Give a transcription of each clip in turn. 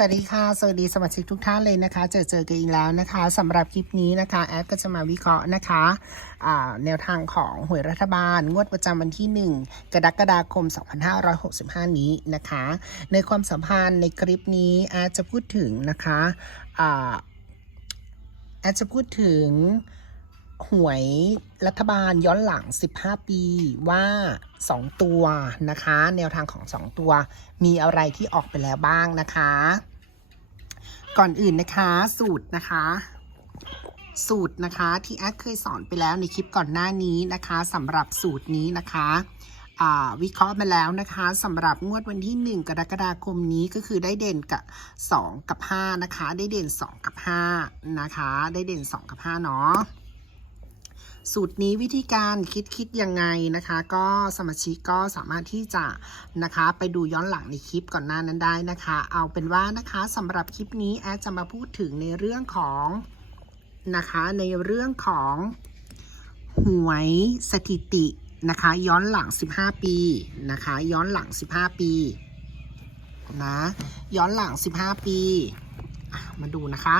สวัสดีค่ะ สวัสดีสมาชิกทุกท่านเลยนะคะ เจอเจอกันอีกแล้วนะคะสำหรับคลิปนี้นะคะแอดก็จะมาวิเคราะห์นะคะแนวทางของหวยรัฐบาล งวดประจำวันที่ 1 กรกฎาคม 2565 นี้นะคะ ในความสัมพันธ์ในคลิปนี้แอดจะพูดถึงนะคะแอดจะพูดถึงหวยรัฐบาลย้อนหลัง 15 ปีว่า 2 ตัวนะคะ แนวทางของ 2 ตัวมีอะไรที่ออกไปแล้วบ้างนะคะ ก่อนอื่นนะคะ สูตรนะคะ สูตรนะคะที่แอดเคยสอนไปแล้วในคลิปก่อนหน้านี้นะคะสำหรับสูตรนี้นะคะวิเคราะห์มาแล้วนะคะสำหรับงวดวันที่ 1 กรกฎาคมนี้ก็คือได้เด่นกับ 2 กับ 5 นะคะ ได้เด่น 2 กับ 5 นะคะ ได้เด่น 2 กับ 5 เนาะ สูตรนี้วิธีการคิดคิดยังไงนะคะ ก็สมาชิกก็สามารถที่จะนะคะไปดูย้อนหลังในคลิปก่อนหน้านั้นได้นะคะ เอาเป็นว่านะคะสำหรับคลิปนี้แอดจะมาพูดถึงในเรื่องของนะคะในเรื่องของหวยสถิตินะคะย้อนหลัง 15 ปีนะคะย้อนหลัง 15 ปีนะย้อนหลัง 15 ปี มาดูนะคะ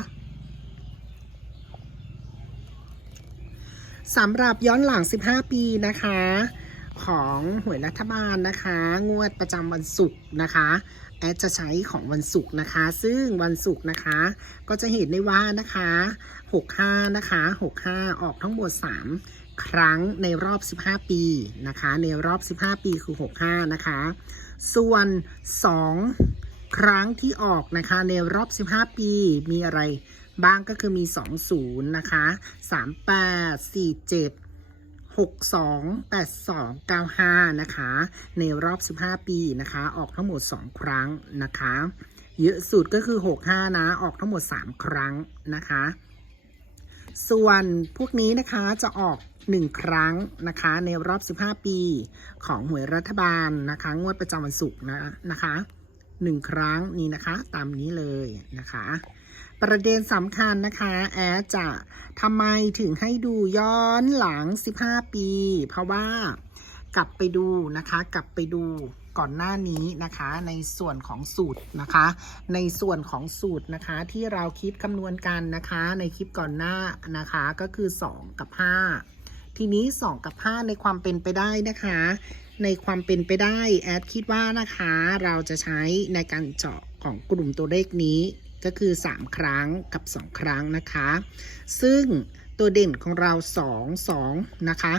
สำหรับย้อนหลัง 15 ปีนะคะ ของหวยรัฐบาลนะคะ งวดประจำวันศุกร์นะคะแอดจะใช้ของวันศุกร์นะคะ ซึ่งวันศุกร์นะคะ ก็จะเห็นได้ว่านะคะ 65 นะคะ 65 ออกทั้งหมด 3 ครั้งในรอบ 15 ปีนะคะ ในรอบ 15 ปีคือ 65 นะคะ ส่วน 2 ครั้งที่ออกนะคะ ในรอบ 15 ปีมีอะไร บ้างก็คือมี 20 นะคะ 38 47 62 82 95 นะคะ ในรอบ 15 ปีนะคะ ออกทั้งหมด 2 ครั้งนะคะ เยอะสุดก็คือ 65 นะ ออกทั้งหมด 3 ครั้งนะคะ ส่วนพวกนี้นะคะจะออก1ครั้งนะคะในรอบ 15 ปีของหวยรัฐบาลนะคะ งวดประจำวันศุกร์นะนะคะ 1ครั้งนี่นะคะ ตามนี้เลยนะคะ ประเด็นสำคัญนะคะ แอดจะทำไมถึงให้ดูย้อนหลัง 15 ปี เพราะว่ากลับไปดูนะคะ กลับไปดูก่อนหน้านี้นะคะในส่วนของสูตรนะคะ ในส่วนของสูตรนะคะ ที่เราคิดคำนวณกันนะคะ ในคลิปก่อนหน้านะคะก็คือ 2 กับ 5 ทีนี้ 2 กับ 5 ในความเป็นไปได้นะคะ ในความเป็นไปได้แอดคิดว่านะคะเราจะใช้ในการเจาะของกลุ่มตัวเลขนี้ก็คือ 3 ครั้งกับ 2 ครั้งนะคะ ซึ่งตัวเด่นของเรา 2 2 นะคะ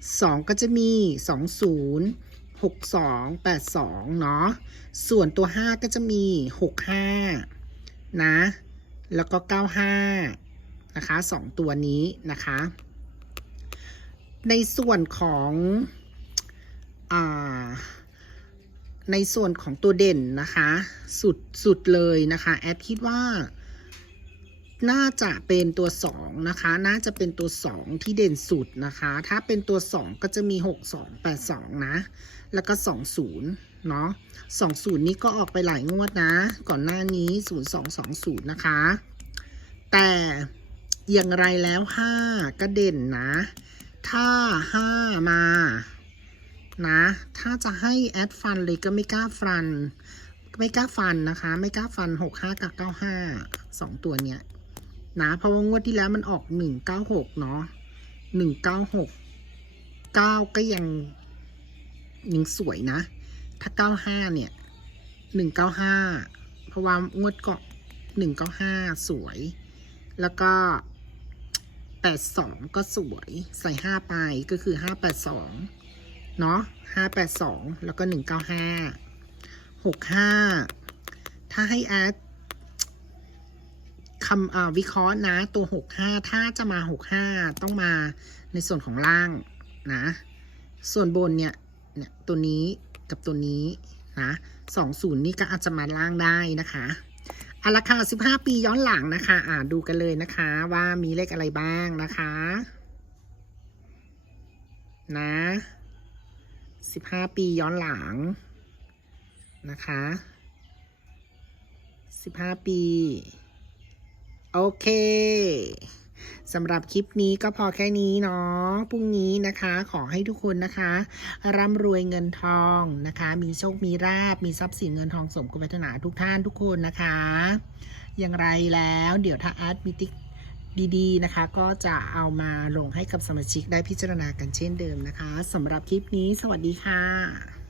2 ก็จะมี 20 62 82 เนาะ ส่วนตัว 5 ก็จะมี 65 นะ แล้วก็ 95 นะคะ 2 ตัวนี้นะคะ ในส่วนของ ในส่วนของตัวเด่นนะคะ สุดสุดเลยนะคะ แอดคิดว่า น่าจะเป็นตัว2นะคะ น่าจะเป็นตัว2ที่เด่นสุดนะคะ ถ้าเป็นตัว2ก็จะมี6 2 8 2นะ แล้วก็20เนาะ20นี้ก็ออกไปหลายงวดนะ ก่อนหน้านี้0220นะคะ แต่อย่างไรแล้ว5ก็เด่นนะ ถ้า5มา นะ ถ้าจะให้แอดฟันเลยก็ไม่กล้าฟัน ไม่กล้าฟันนะคะ ไม่กล้าฟันหกห้ากับเก้าห้าสองตัวเนี้ยนะเพราะว่างวดที่แล้วมันออกหนึ่งเก้าหกเนาะหนึ่งเก้าหกเก้าก็ยังยังสวยนะ ถ้าเก้าห้าเนี่ยหนึ่งเก้าห้าเพราะว่างวดเกาะหนึ่งเก้าห้าสวย แล้วก็แปดสองก็สวยใส่ห้าไปก็คือห้าแปดสอง เนาะ582แล้วก็195 65ถ้าให้แอดคำวิเคราะห์นะตัว65ถ้าจะมา65ต้องมาในส่วนของล่างนะ ส่วนบนเนี่ยเนี่ยตัวนี้กับตัวนี้นะ20นี่ก็อาจจะมาล่างได้นะคะอาราคา15ปีย้อนหลังนะคะ อ่าดูกันเลยนะคะ ว่ามีเลขอะไรบ้างนะคะ นะ 15ปีย้อนหลังนะคะ15ปี โอเคสำหรับคลิปนี้ก็พอแค่นี้เนาะ พรุ่งนี้นะคะ ขอให้ทุกคนนะคะ ร่ำรวยเงินทองนะคะ มีโชค มีราบ มีทรัพย์สินเงินทองสมกับปรารถนาทุกท่านทุกคนนะคะ อย่างไรแล้ว เดี๋ยวถ้าอาร์ตมิติก ดีๆนะคะ ก็จะเอามาลงให้กับสมาชิกได้พิจารณากันเช่นเดิมนะคะสำหรับคลิปนี้ สวัสดีค่ะ